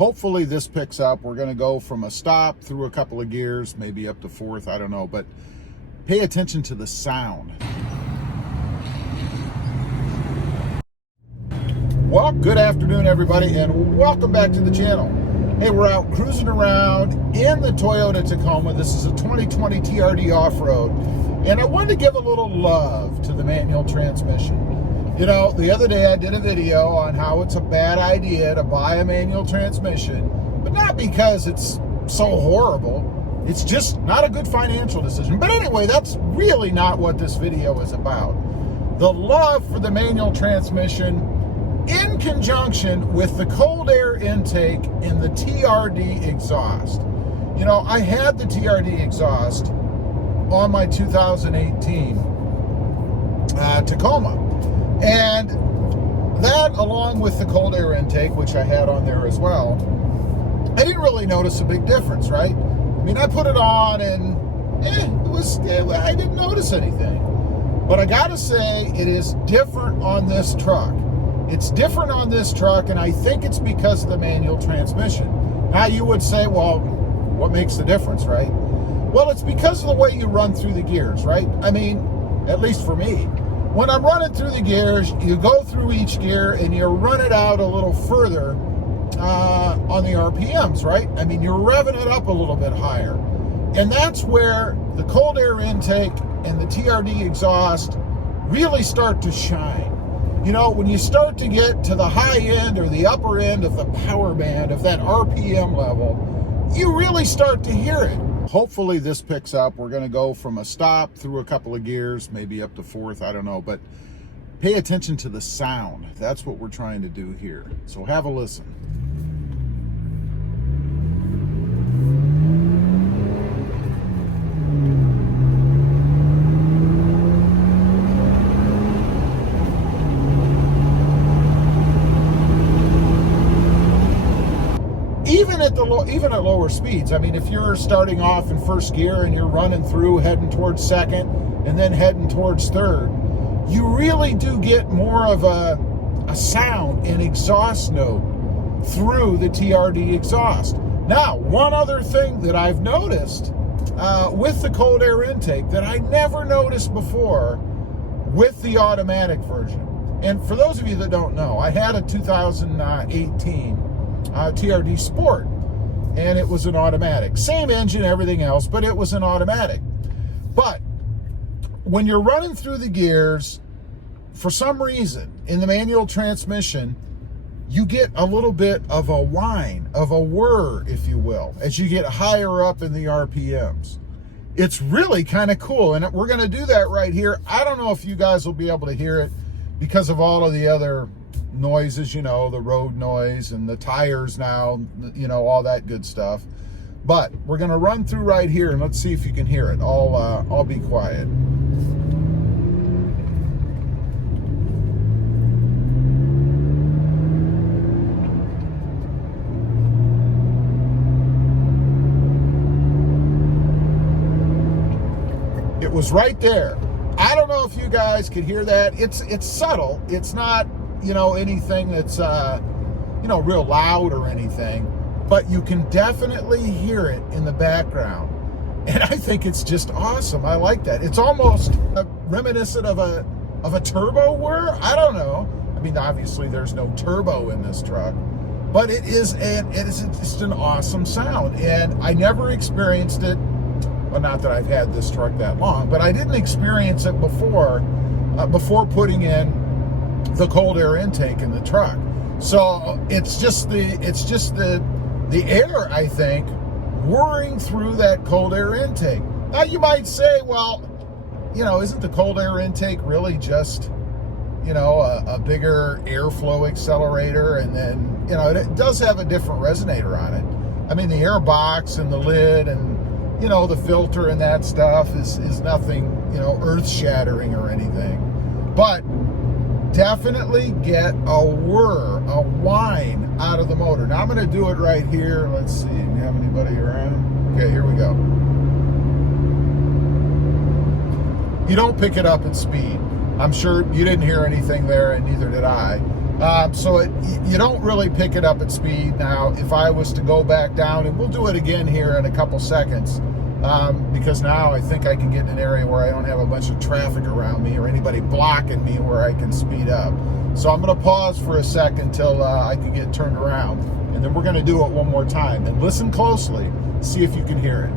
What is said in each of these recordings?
Hopefully this picks up. We're going to go from a stop through a couple of gears, maybe up to fourth, I don't know, but pay attention to the sound. Well, good afternoon, everybody, and welcome back to the channel. Hey, we're out cruising around in the Toyota Tacoma. This is a 2020 TRD off-road, and I wanted to give a little love to the manual transmission. You know, the other day I did a video on how it's a bad idea to buy a manual transmission, but not because it's so horrible. It's just not a good financial decision. But anyway, that's really not what this video is about. The love for the manual transmission in conjunction with the cold air intake in the TRD exhaust. You know, I had the TRD exhaust on my 2018 Tacoma. And that, along with the cold air intake, which I had on there as well, I didn't really notice a big difference, right? I mean, I put it on and I didn't notice anything. But I gotta say, it is different on this truck. It's different on this truck, and I think it's because of the manual transmission. Now you would say, well, what makes the difference, right? Well, it's because of the way you run through the gears, right? I mean, at least for me. When I'm running through the gears, you go through each gear and you run it out a little further on the RPMs, right? I mean, you're revving it up a little bit higher. And that's where the cold air intake and the TRD exhaust really start to shine. You know, when you start to get to the high end or the upper end of the power band of that RPM level, you really start to hear it. Hopefully this picks up. We're going to go from a stop through a couple of gears, maybe up to fourth, I don't know, but pay attention to the sound. That's what we're trying to do here. So have a listen. Even at lower speeds. I mean, if you're starting off in first gear and you're running through, heading towards second, and then heading towards third, you really do get more of a sound, an exhaust note through the TRD exhaust. Now, one other thing that I've noticed with the cold air intake that I never noticed before with the automatic version, and for those of you that don't know, I had a 2018 TRD Sport, and it was an automatic. Same engine, everything else, but it was an automatic. But when you're running through the gears, for some reason, in the manual transmission, you get a little bit of a whine, of a whir, if you will, as you get higher up in the RPMs. It's really kind of cool, and we're going to do that right here. I don't know if you guys will be able to hear it because of all of the other noises, you know, the road noise and the tires now, you know, all that good stuff. But we're going to run through right here and let's see if you can hear it. I'll be quiet. It was right there. I don't know if you guys could hear that. It's subtle. It's not, you know, anything that's, you know, real loud or anything, but you can definitely hear it in the background. And I think it's just awesome. I like that. It's almost reminiscent of a turbo whir. I don't know. I mean, obviously there's no turbo in this truck, but it's just an awesome sound. And I never experienced it. Well, not that I've had this truck that long, but I didn't experience it before putting in the cold air intake in the truck. So it's just the air, I think, whirring through that cold air intake. Now you might say, well, you know, isn't the cold air intake really just, you know, a bigger airflow accelerator? And then, you know, it does have a different resonator on it. I mean, the air box and the lid and, you know, the filter and that stuff is nothing, you know, earth-shattering or anything. But definitely get a whir, a whine out of the motor. Now I'm going to do it right here. Let's see. Do we have anybody around? Okay, here we go. You don't pick it up at speed. I'm sure you didn't hear anything there, and neither did I. So you don't really pick it up at speed. Now, if I was to go back down, and we'll do it again here in a couple seconds, because now I think I can get in an area where I don't have a bunch of traffic around me or anybody blocking me where I can speed up. So I'm going to pause for a second till I can get turned around, and then we're going to do it one more time. And listen closely, see if you can hear it.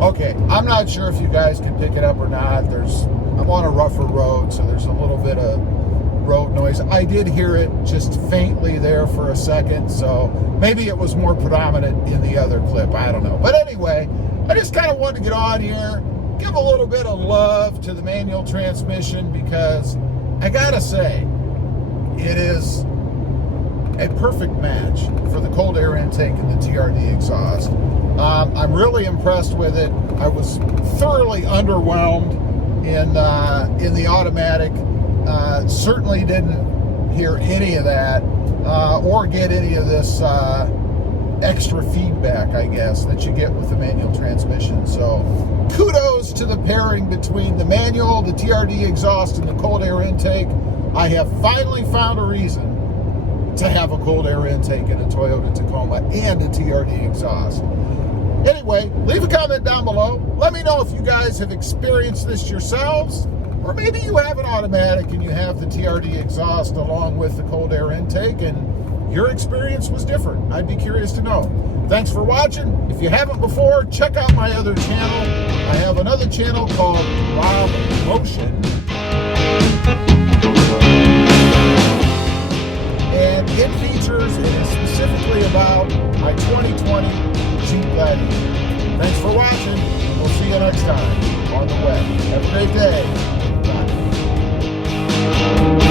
Okay, I'm not sure if you guys can pick it up or not. I'm on a rougher road, so there's a little bit of road noise. I did hear it just faintly there for a second, so maybe it was more predominant in the other clip. I don't know. But anyway, I just kind of wanted to get on here, give a little bit of love to the manual transmission, because I gotta say, it is a perfect match for the cold air intake and the TRD exhaust. I'm really impressed with it. I was thoroughly underwhelmed in the automatic. Certainly didn't hear any of that or get any of this extra feedback, I guess, that you get with the manual transmission. So kudos to the pairing between the manual, the TRD exhaust, and the cold air intake. I have finally found a reason to have a cold air intake in a Toyota Tacoma and a TRD exhaust. Anyway, leave a comment down below. Let me know if you guys have experienced this yourselves, or maybe you have an automatic and you have the TRD exhaust along with the cold air intake and your experience was different. I'd be curious to know. Thanks for watching. If you haven't before, check out my other channel. I have another channel called RobMotive. And it features, and is specifically about my 2020 Jeep Gladiator. Thanks for watching, and we'll see you next time on the web. Have a great day. Bye.